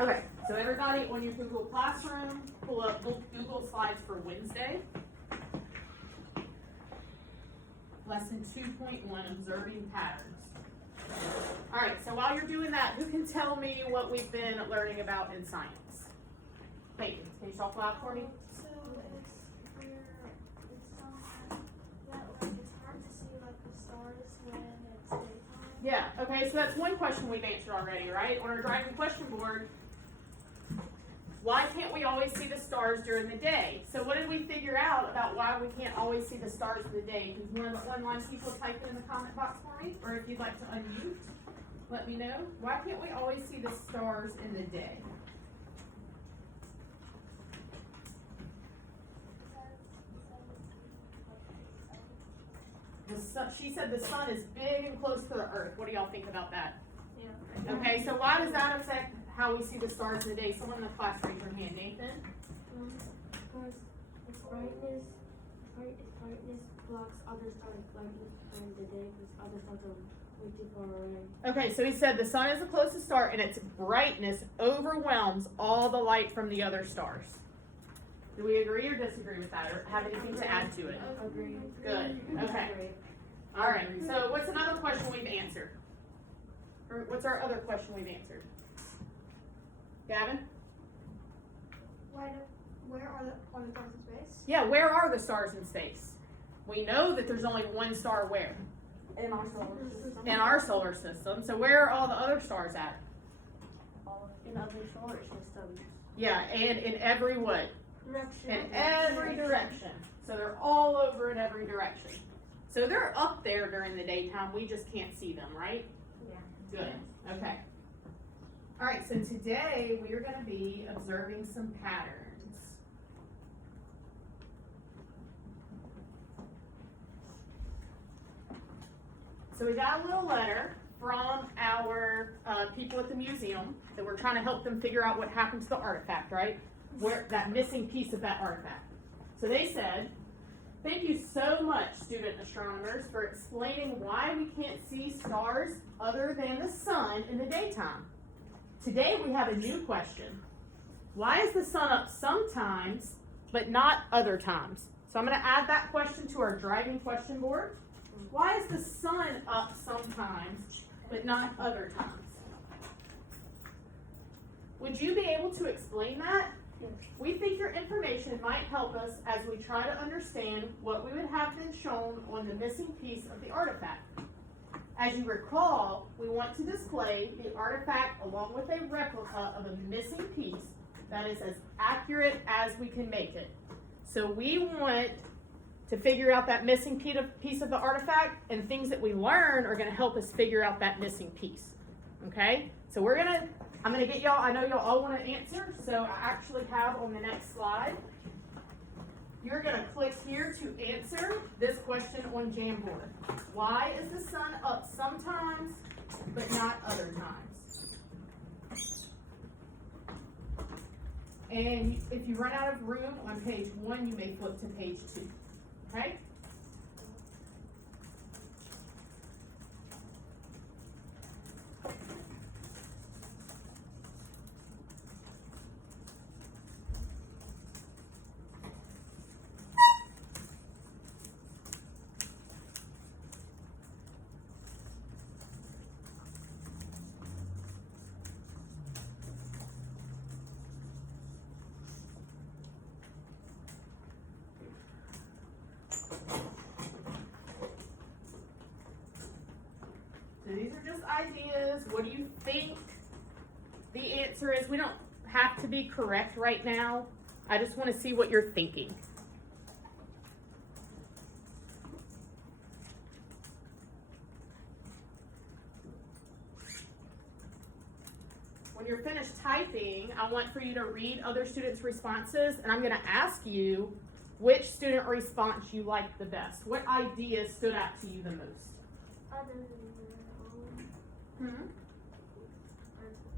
Okay, so everybody on your Google Classroom, pull up Google Slides for Wednesday. Lesson 2.1, Observing Patterns. All right, so while you're doing that, who can tell me what we've been learning about in science? Peyton, can you talk loud for me? So it's hard to see like the stars when it's daytime. Yeah, okay, so that's one question we've answered already, right? On our driving question board, why can't we always see the stars during the day? So what did we figure out about why we can't always see the stars in the day? Can one of the online people type it in the comment box for me? Or if you'd like to unmute, let me know. Why can't we always see the stars in the day? The sun, she said the sun is big and close to the earth. What do y'all think about that? Yeah. Okay, so why does that affect how we see the stars in the day? Someone in the class raise your hand. Nathan? Because its brightness blocks other stars lighting during the day because other stars are way too far away. Okay, so he said the sun is the closest star and its brightness overwhelms all the light from the other stars. Do we agree or disagree with that or have anything to add to it? Agree. Good. Okay. All right. So what's another question we've answered? Or what's our other question we've answered? Gavin? Where are the stars in space? Yeah, where are the stars in space? We know that there's only one star where? In our solar system. In our solar system. So where are all the other stars at? In other solar systems. Yeah, and in every what? Direction. In every direction. So they're all over in every direction. So they're up there during the daytime. We just can't see them, right? Yeah. Good. Okay. All right, so today we are going to be observing some patterns. So we got a little letter from our people at the museum that we're trying to help them figure out what happened to the artifact, right? Where that missing piece of that artifact. So they said, thank you so much, student astronomers, for explaining why we can't see stars other than the sun in the daytime. Today we have a new question. Why is the sun up sometimes, but not other times? So I'm going to add that question to our driving question board. Why is the sun up sometimes, but not other times? Would you be able to explain that? We think your information might help us as we try to understand what we would have been shown on the missing piece of the artifact. As you recall, we want to display the artifact along with a replica of a missing piece that is as accurate as we can make it. So we want to figure out that missing piece of the artifact, and things that we learn are going to help us figure out that missing piece. Okay? So I'm going to get y'all, I know y'all all want to answer, so I actually have on the next slide, you're going to click here to answer this question on Jamboard. Why is the sun up sometimes, but not other times? And if you run out of room on page 1, you may flip to page 2. Okay? So these are just ideas. What do you think the answer is? We don't have to be correct right now. I just want to see what you're thinking. When you're finished typing, I want for you to read other students' responses, and I'm going to ask you which student response you liked the best. What idea stood out to you the most? Other than your own.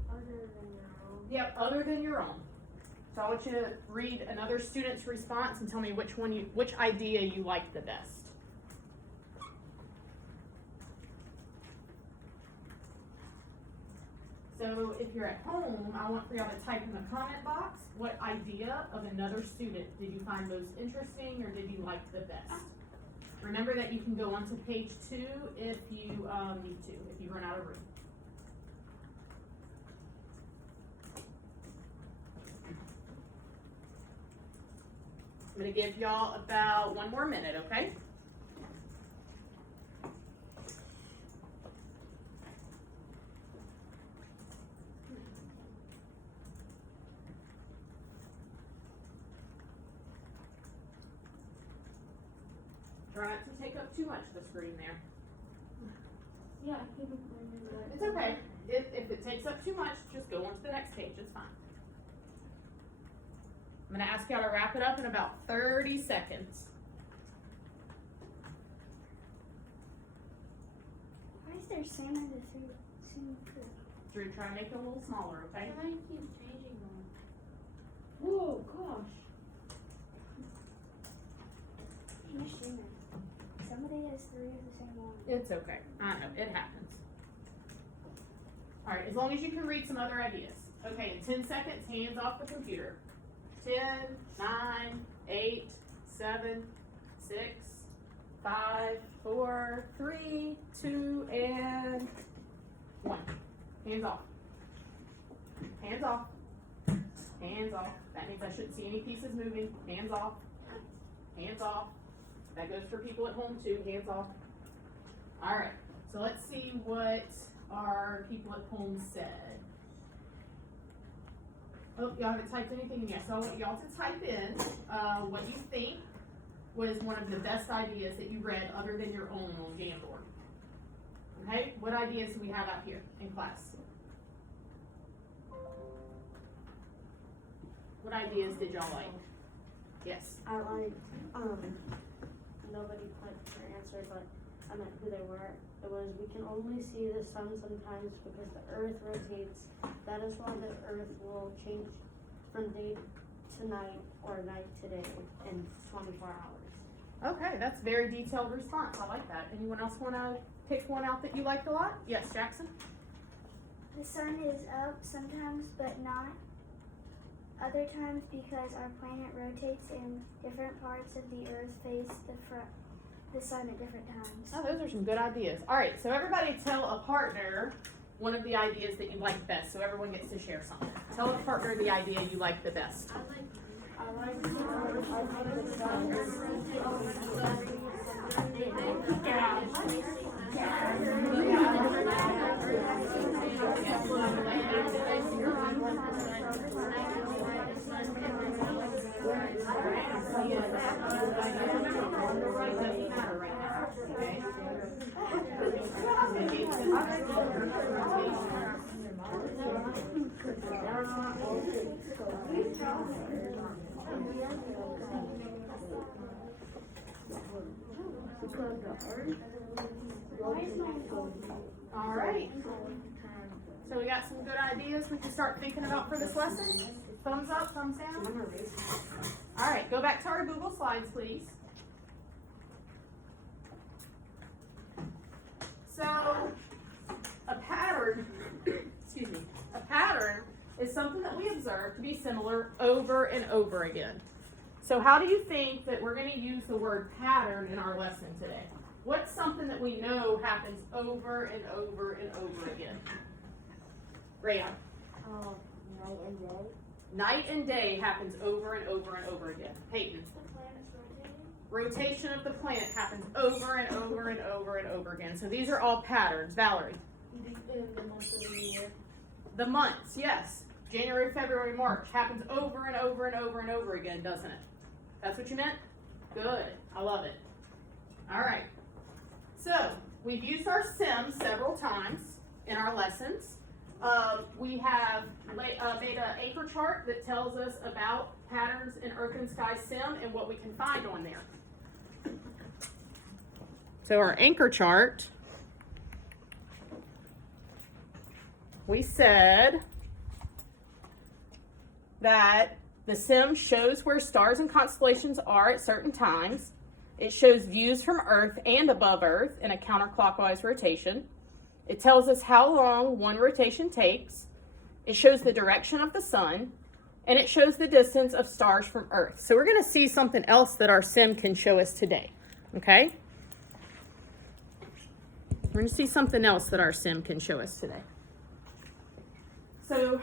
Other than your own. Yep, other than your own. So I want you to read another student's response and tell me which idea you liked the best. So So if you're at home, I want for y'all to type in the comment box, what idea of another student did you find most interesting or did you like the best? Remember that you can go onto page 2 if you need to, if you run out of room. I'm gonna give y'all about 1 more minute, okay? Try not to take up too much of the screen there. Yeah, I can remember. It's okay. If it takes up too much, just go on to the next page. It's fine. I'm going to ask y'all to wrap it up in about 30 seconds. Why is there sand in the same food? Drew, try to make it a little smaller, okay? I keep changing them. Whoa, gosh. You're streaming. Somebody has 3 of the same one. It's okay. I know. It happens. All right. As long as you can read some other ideas. Okay. In 10 seconds, hands off the computer. 10, 9, 8, 7, 6, 5, 4, 3, 2, and 1. Hands off. Hands off. Hands off. That means I shouldn't see any pieces moving. Hands off. Hands off. That goes for people at home too. Hands off. All right. So let's see what our people at home said. Oh, y'all haven't typed anything in yet. So I want y'all to type in what you think was one of the best ideas that you read other than your own on Jamboard. Okay? What ideas do we have out here in class? What ideas did y'all like? Yes. I like, nobody put their answer, but I meant who they were. It was, we can only see the sun sometimes because the earth rotates. That is why the earth will change from day to night or night to day in 24 hours. Okay, that's a very detailed response. I like that. Anyone else want to pick one out that you liked a lot? Yes, Jackson? The sun is up sometimes, but not other times because our planet rotates and different parts of the earth face the sun at different times. Oh, those are some good ideas. All right, so everybody tell a partner one of the ideas that you like best, so everyone gets to share something. Tell a partner the idea you like the best. I like the sun. All right. So we got some good ideas we can start thinking about for this lesson. Thumbs up, thumbs down. All right, go back to our Google Slides, please. So a pattern, excuse me, a pattern is something that we observe to be similar over and over again. So how do you think that we're going to use the word pattern in our lesson today? What's something that we know happens over and over and over again? Rayon. Night and day. Night and day happens over and over and over again. Peyton. The planet's rotating. Rotation of the planet happens over and over and over and over again. So these are all patterns. Valerie. In the month of the year. The months, yes. January, February, March happens over and over and over and over again, doesn't it? That's what you meant? Good. I love it. All right. So we've used our sim several times in our lessons. We have made an anchor chart that tells us about patterns in Earth and Sky Sim and what we can find on there. So our anchor chart, we said that the sim shows where stars and constellations are at certain times. It shows views from Earth and above Earth in a counterclockwise rotation. It tells us how long one rotation takes. it shows the direction of the sun, and it shows the distance of stars from Earth. So we're going to see something else that our sim can show us today, okay? We're going to see something else that our sim can show us today. So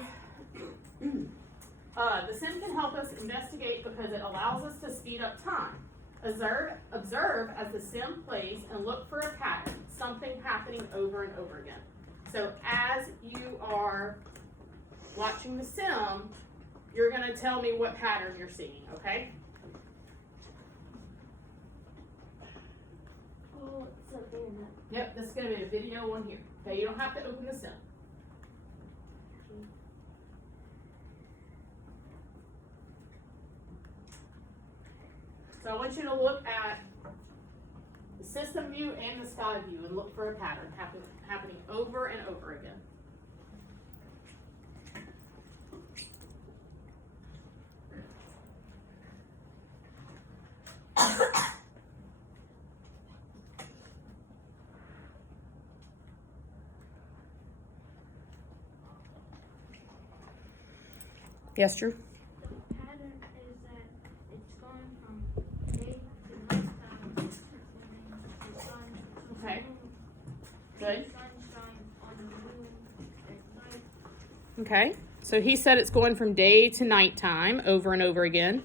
the sim can help us investigate because it allows us to speed up time. Observe as the sim plays and look for a pattern, something happening over and over again. So as you are watching the sim, you're going to tell me what pattern you're seeing, okay? Oh, it's up there now. Yep, this is going to be a video on here. Okay, you don't have to open the sim. So I want you to look at the system view and the sky view and look for a pattern happening over and over again. Yes, Drew? The pattern is that it's going from day to night time, and the sun. Okay. Good. The sun shines on the moon at night. Okay. So he said it's going from day to nighttime over and over again.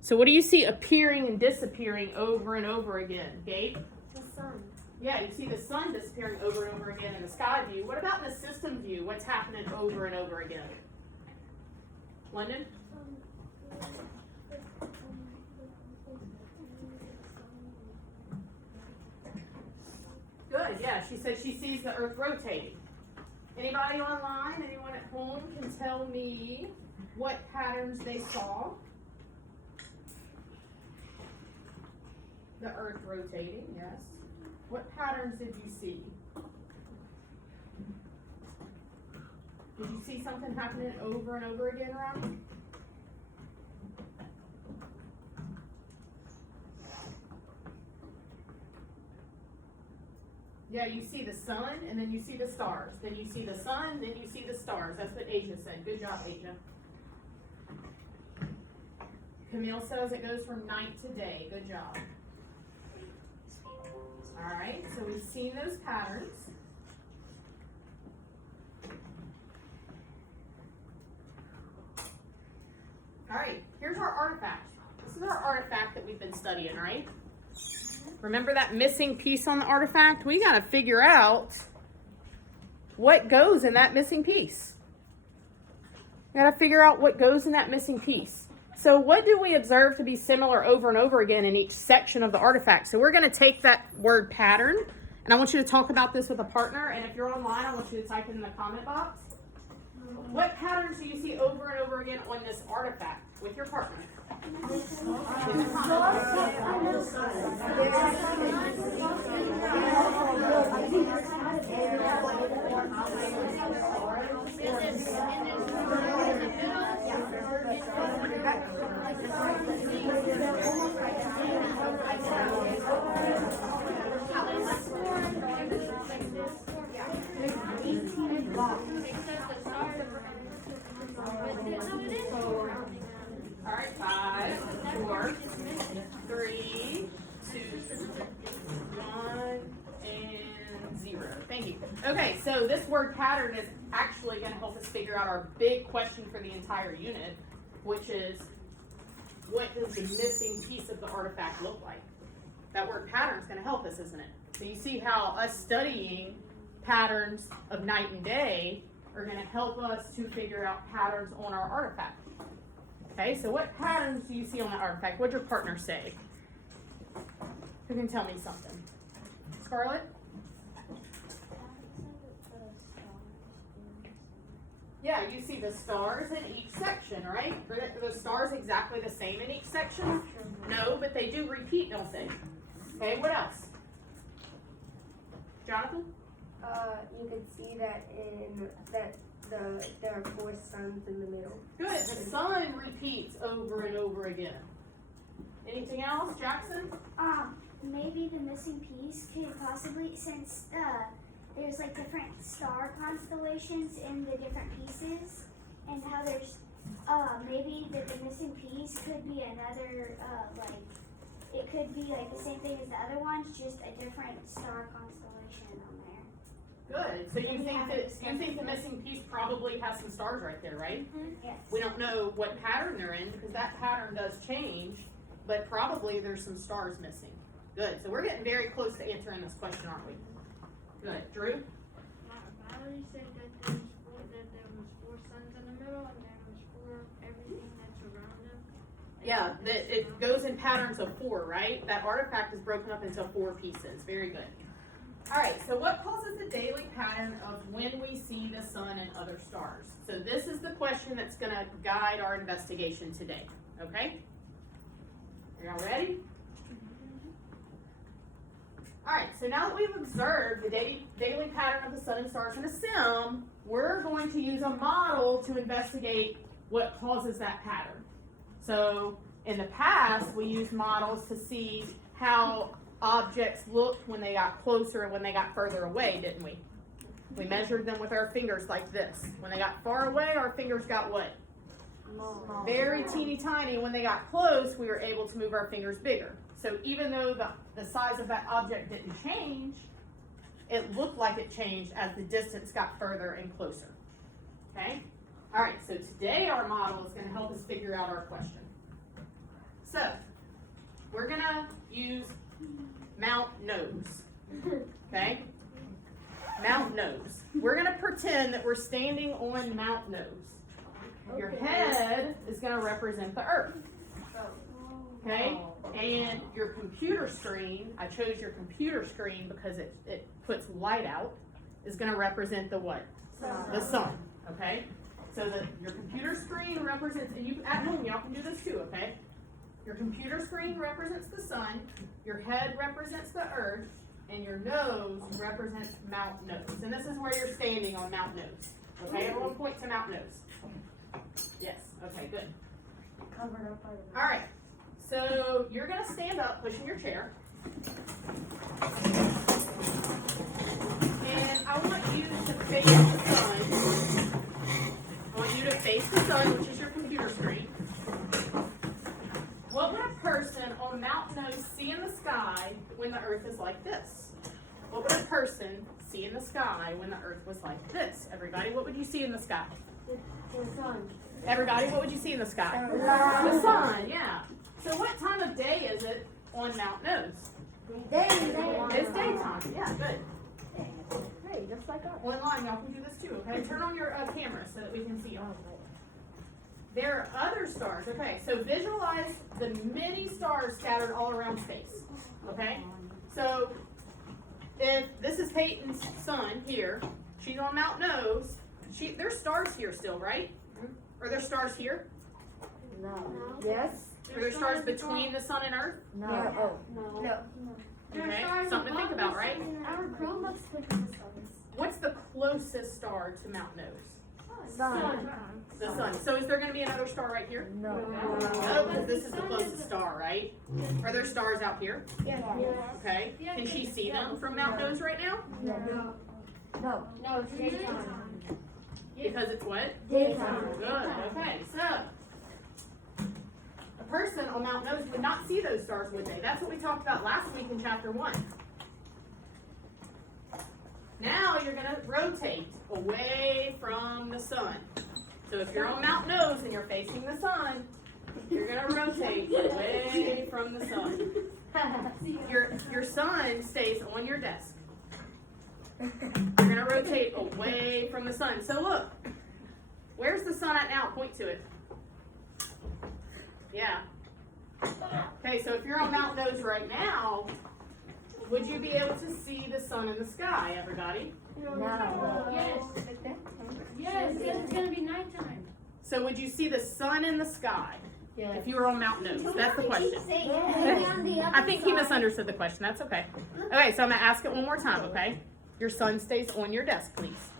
So what do you see appearing and disappearing over and over again, Gabe? The sun. Yeah, you see the sun disappearing over and over again in the sky view. What about in the system view? What's happening over and over again? London? Good, yeah. She said she sees the earth rotating. Anybody online, anyone at home can tell me what patterns they saw? The earth rotating, yes. What patterns did you see? Did you see something happening over and over again, Ronnie? Yeah, you see the sun, and then you see the stars. Then you see the sun, then you see the stars. That's what Asia said. Good job, Asia. Camille says it goes from night to day. Good job. All right, so we've seen those patterns. All right, here's our artifact. This is our artifact that we've been studying, right? Remember that missing piece on the artifact? We got to figure out what goes in that missing piece. We got to figure out what goes in that missing piece. So what do we observe to be similar over and over again in each section of the artifact? So we're going to take that word pattern, and I want you to talk about this with a partner, and if you're online, I want you to type it in the comment box. What patterns do you see over and over again on this artifact with your partner? All right, 5, 4, 3, 2, 1, and 0. Thank you. Okay, so this word pattern is actually going to help us figure out our big question for the entire unit, which is, what does the missing piece of the artifact look like? That word pattern is going to help us, isn't it? So you see how us studying patterns of night and day are going to help us to figure out patterns on our artifact. Okay, so what patterns do you see on that artifact? What'd your partner say? Who can tell me something? Scarlett? Yeah, you see the stars in each section, right? Are the stars exactly the same in each section? No, but they do repeat, don't they? Okay, what else? Jonathan? You can see that there are 4 suns in the middle. Good. The sun repeats over and over again. Anything else, Jackson? Maybe the missing piece could possibly, since there's like different star constellations in the different pieces, there's maybe that the missing piece could be another it could be like the same thing as the other ones, just a different star constellation on there. Good. So you think the missing piece probably has some stars right there, right? Yes. We don't know what pattern they're in because that pattern does change, but probably there's some stars missing. Good. So we're getting very close to answering this question, aren't we? Good. Drew? Valerie said that there was four suns in the middle and there was four everything that's around them. Yeah, it goes in patterns of 4, right? That artifact is broken up into 4 pieces. Very good. All right, so what causes the daily pattern of when we see the sun and other stars? So this is the question that's going to guide our investigation today, okay? Are y'all ready? All right, so now that we've observed the daily pattern of the sun and stars in a sim, we're going to use a model to investigate what causes that pattern. So in the past, we used models to see how objects looked when they got closer and when they got further away, didn't we? We measured them with our fingers like this. When they got far away, our fingers got what? Small. Very teeny tiny. When they got close, we were able to move our fingers bigger. So even though the size of that object didn't change, it looked like it changed as the distance got further and closer. Okay? All right, so today our model is going to help us figure out our question. So, we're going to use Mount Nose. Okay? Mount Nose. We're going to pretend that we're standing on Mount Nose. Your head is going to represent the Earth. Okay? And your computer screen, I chose your computer screen because it puts light out, is going to represent the what? The sun. Okay? So that your computer screen represents, and you at home, y'all can do this too, okay? Your computer screen represents the sun, your head represents the earth, and your nose represents Mount Nose. And this is where you're standing on Mount Nose. Okay, everyone point to Mount Nose. Yes, okay, good. Covered up by the. All right, so you're gonna stand up, pushing your chair. And I want you to face the sun. I want you to face the sun, which is your computer screen. What would a person on Mount Nose see in the sky when the earth is like this? What would a person see in the sky when the earth was like this? Everybody, what would you see in the sky? The sun. Everybody, what would you see in the sky? The sun, yeah. So what time of day is it on Mount Nose? It's daytime, yeah, good. Hey, just like us. Online, y'all can do this too, okay? Turn on your camera so that we can see all. There are other stars, okay? So visualize the many stars scattered all around space, okay? So if this is Peyton's sun here, she's on Mount Nose, there's stars here still, right? Are there stars here? No. Yes. Are there stars between the sun and earth? No. No. No. Okay, something to think about, right? Our Chromebooks put the stars. What's the closest star to Mount Nose? Sun. The sun. So is there going to be another star right here? No. No, because this is the closest star, right? Are there stars out here? Yes. Okay. Can she see them from Mount Nose right now? No. No. No, it's daytime. Because it's what? Daytime. Good. Okay. So a person on Mount Nose would not see those stars, would they? That's what we talked about last week in chapter 1. Now you're going to rotate away from the sun. So if you're on Mount Nose and you're facing the sun, you're going to rotate away from the sun. Your sun stays on your desk. You're going to rotate away from the sun. So look, where's the sun at now? Point to it. Yeah. Okay, so if you're on Mount Nose right now, would you be able to see the sun in the sky, everybody? No. Yes. Yes, because it's gonna be nighttime. So would you see the sun in the sky Yes. if you were on Mount Nose? That's the question. I I think he misunderstood the question. That's okay. Okay, so I'm going to ask it one more time, okay? Your sun stays on your desk, please.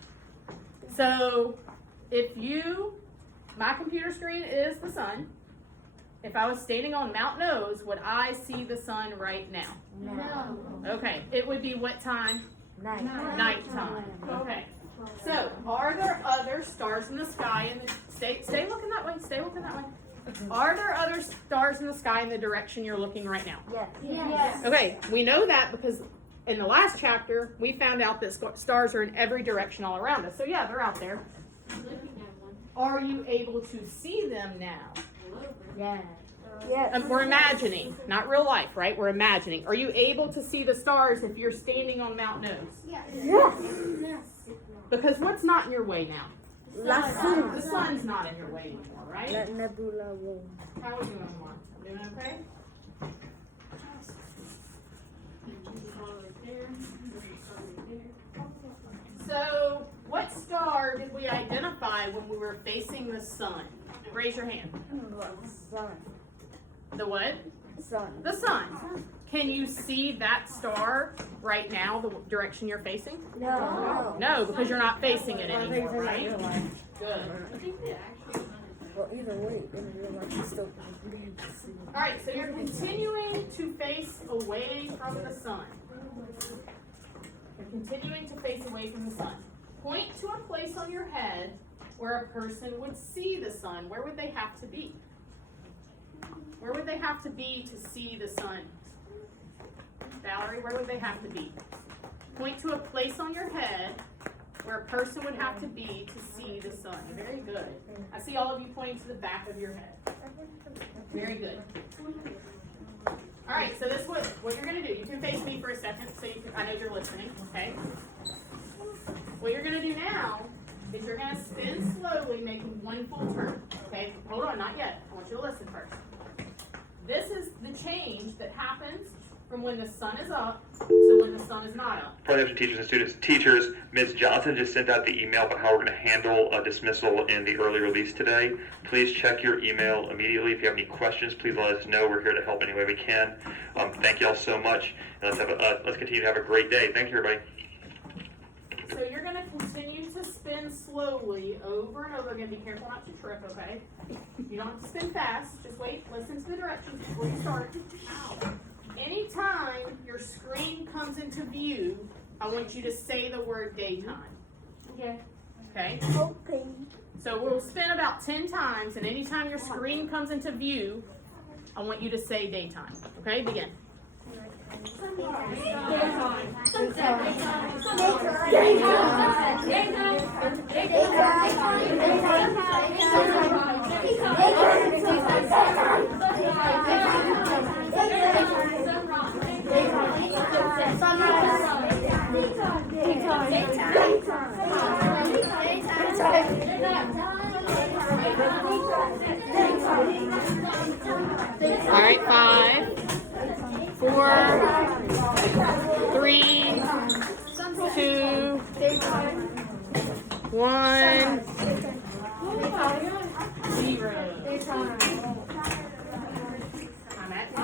So if my computer screen is the sun. If I was standing on Mount Nose, would I see the sun right now? No. Okay, it would be what time? Night. Nighttime. Okay. So, are there other stars in the sky in the, stay looking that way, stay looking that way. Are there other stars in the sky in the direction you're looking right now? Yes. Yes. Okay, we know that because in the last chapter, we found out that stars are in every direction all around us. So yeah, they're out there. I'm looking at one. Are you able to see them now? A little bit. Yeah. We're imagining, not real life, right? We're imagining. Are you able to see the stars if you're standing on Mount Nose? Yes. Because what's not in your way now? La The sun's not in your way anymore, right? nebula womb. How are we doing, Mark? Doing okay? So, what star did we identify when we were facing the sun? Raise your hand. Sun. The what? Sun. The sun. Can you see that star right now, the direction you're facing? No. No, because you're not facing it anymore, right? Good. I think the actual sun is Well, either way, in real life, it's still All right, so you're continuing to face away from the sun. You're continuing to face away from the sun. Point to a place on your head where a person would see the sun. Where would they have to be? Where would they have to be to see the sun? Valerie, where would they have to be? Point to a place on your head where a person would have to be to see the sun. Very good. I see all of you pointing to the back of your head. Very good. All right, so this is what you're going to do. You can face me for a second so you can, I know you're listening, okay? What you're going to do now is you're going to spin slowly, making one full turn, okay? Hold on, not yet. I want you to listen first. This is the change that happens from when the sun is up to when the sun is not up. Partners, teachers, and students. Teachers, Ms. Johnson just sent out the email about how we're going to handle a dismissal in the early release today. Please check your email immediately. If you have any questions, please let us know. We're here to help any way we can. Thank you all so much. And let's continue to have a great day. Thank you, everybody. So you're going to continue to spin slowly over and over again. Be careful not to trip, okay? You don't have to spin fast. Just wait, listen to the directions before you start. Anytime your screen comes into view, I want you to say the word daytime. Okay. Okay? Okay. So we'll spin about 10 times, and anytime your screen comes into view, I want you to say daytime. Okay? Begin. All right, 5, 4, 3, 2, 1, 0. I'm at 0.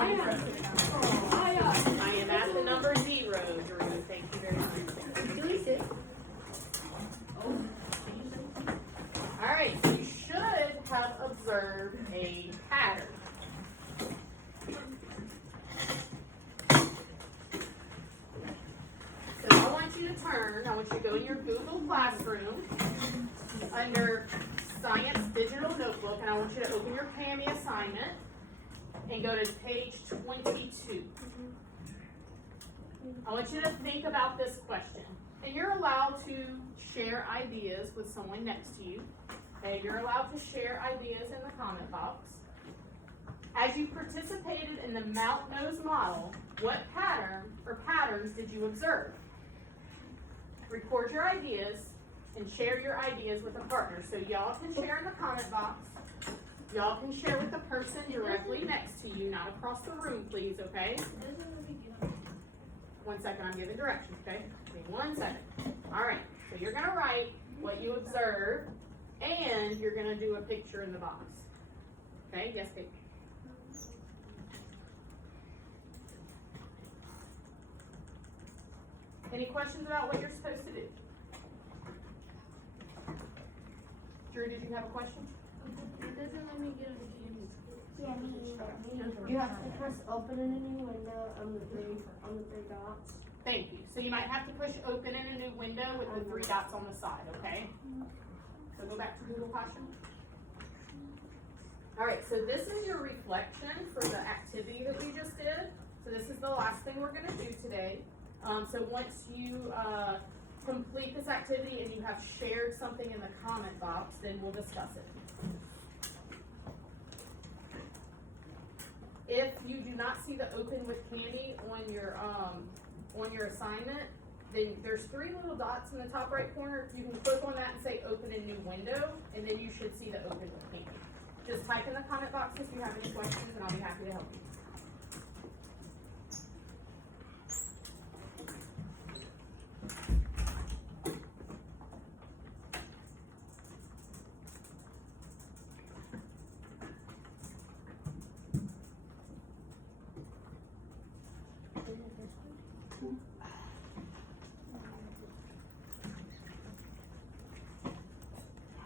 I am at the number 0, Drew. Thank you very much. All right, so you should have observed a pattern. So I want you to go in your Google Classroom under Science Digital Notebook, and I want you to open your PAMI assignment and go to page 22. I want you to think about this question. And you're allowed to share ideas with someone next to you. Okay, you're allowed to share ideas in the comment box. As you participated in the Mount Nose model, what pattern or patterns did you observe? Record your ideas and share your ideas with a partner. So y'all can share in the comment box. Y'all can share with the person directly next to you, not across the room, please, okay? 1 second, I'm giving directions, okay? Give me 1 second. All right, so you're gonna write what you observed, and you're gonna do a picture in the box. Okay, yes, Kate? Any questions about what you're supposed to do? Drew, did you have a question? It doesn't let me get on the canvas. Yeah, me either. You have to press open in any window on the three dots. Thank you. So you might have to push open in a new window with the 3 dots on the side, okay? So go back to Google Classroom. Alright, so this is your reflection for the activity that we just did. So this is the last thing we're gonna do today. So once you complete this activity and you have shared something in the comment box, then we'll discuss it. If you do not see the open with candy on your assignment, then there's 3 little dots in the top right corner. You can click on that and say open a new window, and then you should see the open with candy. Just type in the comment box if you have any questions, and I'll be happy to help you.